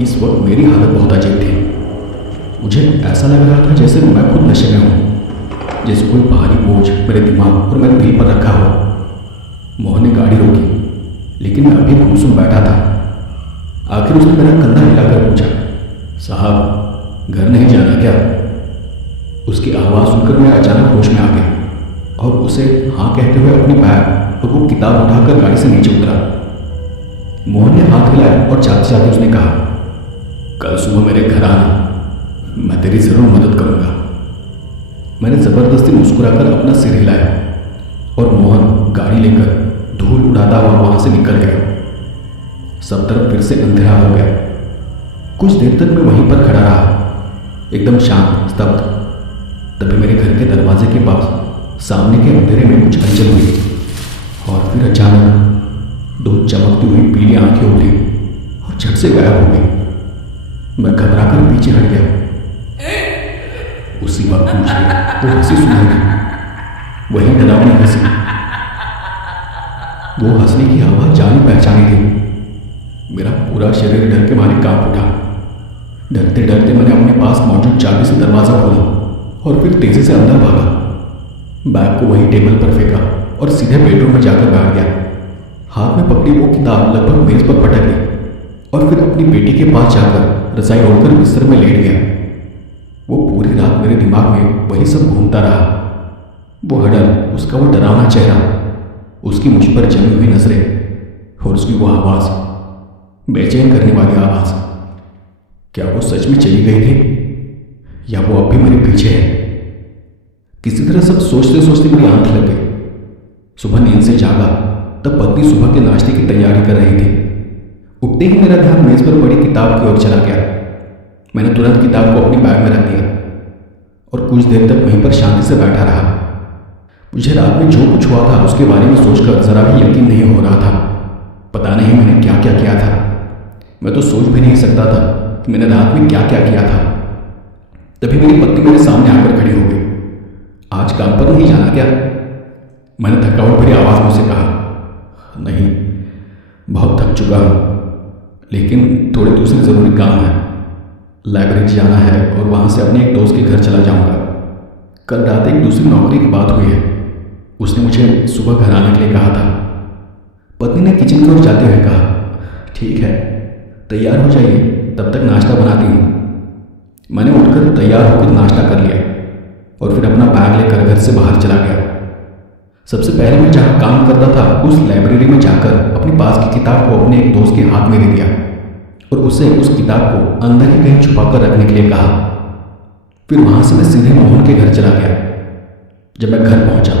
इस वक्त मेरी हालत बहुत अजीब थी। मुझे ऐसा लग रहा था जैसे मैं खुद नशे में हूँ, जैसे कोई भारी बोझ मेरे दिमाग और मेरे दिल पर रखा हो। मोहन ने गाड़ी रोकी, लेकिन मैं अभी गुमसुम बैठा था। आखिर उसने मेरा कंधा हिलाकर पूछा, साहब घर नहीं जाना क्या? उसकी आवाज़ सुनकर मैं अचानक होश में आ गया और उसे हाँ कहते हुए अपनी बैग और वो किताब उठाकर गाड़ी से नीचे उतरा। मोहन ने हाथ हिलाया और जाते जाते उसने कहा, कल सुबह मेरे घर आना, मैं तेरी ज़रूर मदद करूँगा। मैंने ज़बरदस्ती मुस्कुराकर अपना सिर हिलाया और मोहन गाड़ी लेकर धूल उड़ाता हुआ वहाँ से निकल गया। सब तरफ फिर से अंधेरा हो गया। कुछ देर तक मैं वहीं पर खड़ा रहा, एकदम शांत, स्तब्ध। तभी मेरे घर के दरवाजे के पास सामने के अंधेरे में कुछ हलचल हुई और फिर अचानक दो चमकती हुई पीली आंखें उभरी और झट से गायब हो गई। मैं घबराकर पीछे हट गया। उसी वक्त मुझे वो हंसी सुनाई दी, वही डरावनी हंसी। वो हंसने की आवाज़ जानी पहचानी थी। मेरा पूरा शरीर डर के मारे कांप उठा। डरते डरते मैंने अपने पास मौजूद चाबी से दरवाज़ा खोला और फिर तेज़ी से अंदर भागा। बैग को वही टेबल पर फेंका और सीधे बेडरूम में जाकर बैठ गया। हाथ में पकड़ी वो किताब लगभग मेज पर पटक गई और फिर अपनी बेटी के पास जाकर रजाई ओढ़कर बिस्तर में लेट गया। वो पूरी रात मेरे दिमाग में वही सब घूमता रहा। वो हडल, उसका वो डरावना चेहरा, उसकी मुझ पर जमी हुई नजरें और उसकी वो आवाज़, बेचैन करने वाली आवाज़। क्या वो सच में चली गई थी या वो अब भी मेरे पीछे है? किसी तरह सब सोचते सोचते मेरी आंख लग गई। सुबह नींद से जागा तब पत्नी सुबह के नाश्ते की तैयारी कर रही थी। उठते ही मेरा ध्यान मेज पर पड़ी किताब की ओर चला गया। मैंने तुरंत किताब को अपनी बैग में रख दिया और कुछ देर तक वहीं पर शांति से बैठा रहा। मुझे रात में जो कुछ हुआ था उसके बारे में सोचकर जरा भी यकीन नहीं हो रहा था। पता नहीं मैंने क्या क्या किया था। मैं तो सोच भी नहीं सकता था कि मैंने रात में क्या क्या किया था। तभी मेरी पत्नी मेरे सामने आकर खड़ी हो गई। आज काम पर नहीं जाना क्या? मैंने थकावट भरी आवाज़ में उसे कहा, नहीं, बहुत थक चुका हूँ, लेकिन थोड़े दूसरे ज़रूरी काम है। लाइब्रेरी जाना है और वहाँ से अपने एक दोस्त के घर चला जाऊँगा। कल रात एक दूसरी नौकरी की बात हुई है, उसने मुझे सुबह घर आने के लिए कहा था। पत्नी ने किचन की ओर जाते हुए कहा, ठीक है, तैयार हो जाइए, तब तक नाश्ता बनाती हूँ। मैंने उठकर तैयार होकर नाश्ता कर लिया और फिर अपना बैग लेकर घर से बाहर चला गया। सबसे पहले मैं जहाँ काम करता था उस लाइब्रेरी में जाकर अपने पास की किताब को अपने एक दोस्त के हाथ में दे दिया और उसे उस किताब को अंदर ही कहीं छुपा कर रखने के लिए कहा। फिर वहाँ से मैं सीधे मोहन के घर चला गया। जब मैं घर पहुँचा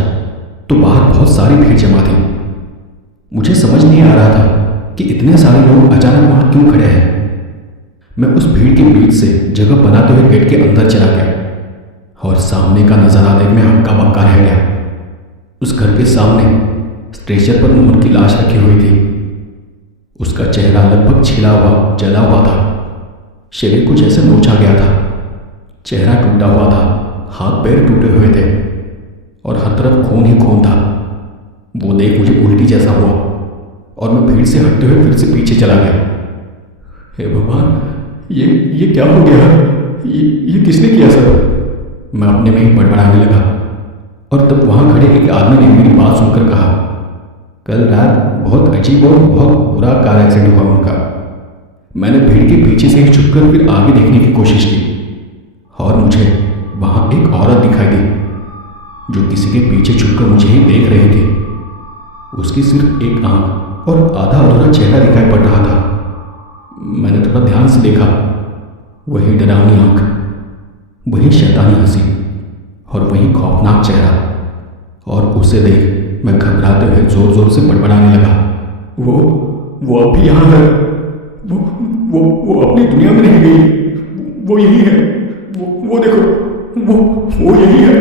तो बाहर बहुत सारी भीड़ जमा थी। मुझे समझ नहीं आ रहा था कि इतने सारे लोग अचानक वहाँ क्यों खड़े हैं। मैं उस भीड़ के बीच से जगह बनाते हुए गेट के अंदर चला गया और सामने का नज़ारा देख मैं हक्का बक्का रह गया। उस घर के सामने स्ट्रेचर पर मोहन की लाश रखी हुई थी। उसका चेहरा लगभग छिला हुआ, जला हुआ था। शरीर कुछ ऐसे नोचा गया था। चेहरा टूटा हुआ था, हाथ पैर टूटे हुए थे और हर तरफ खून ही खून था। वो देख मुझे उल्टी जैसा हुआ और मैं भीड़ से हटते हुए फिर से पीछे चला गया। हे भगवान, ये क्या हो गया? ये किसने किया सर? मैं अपने में ही बड़बड़ाने लगा और तब वहां खड़े एक आदमी ने मेरी बात सुनकर कहा, कल रात बहुत अजीब और बहुत बुरा कार एक्सीडेंट हुआ उनका। मैंने भीड़ के पीछे से ही छुपकर फिर आगे देखने की कोशिश की और मुझे वहां एक औरत दिखाई दी जो किसी के पीछे छुपकर मुझे ही देख रही थी। उसकी सिर्फ एक आंख और आधा अधूरा चेहरा दिखाई पड़ रहा था। मैंने थोड़ा ध्यान से देखा, वही डरावनी आंख, वही शैतानी हंसी और वही खौफनाक चेहरा। और उसे देख मैं घबराते हुए जोर जोर से बड़बड़ाने लगा, वो अब भी यहाँ है। वो अपनी दुनिया में नहीं गई। वो यही है। वो देखो, वो यही है।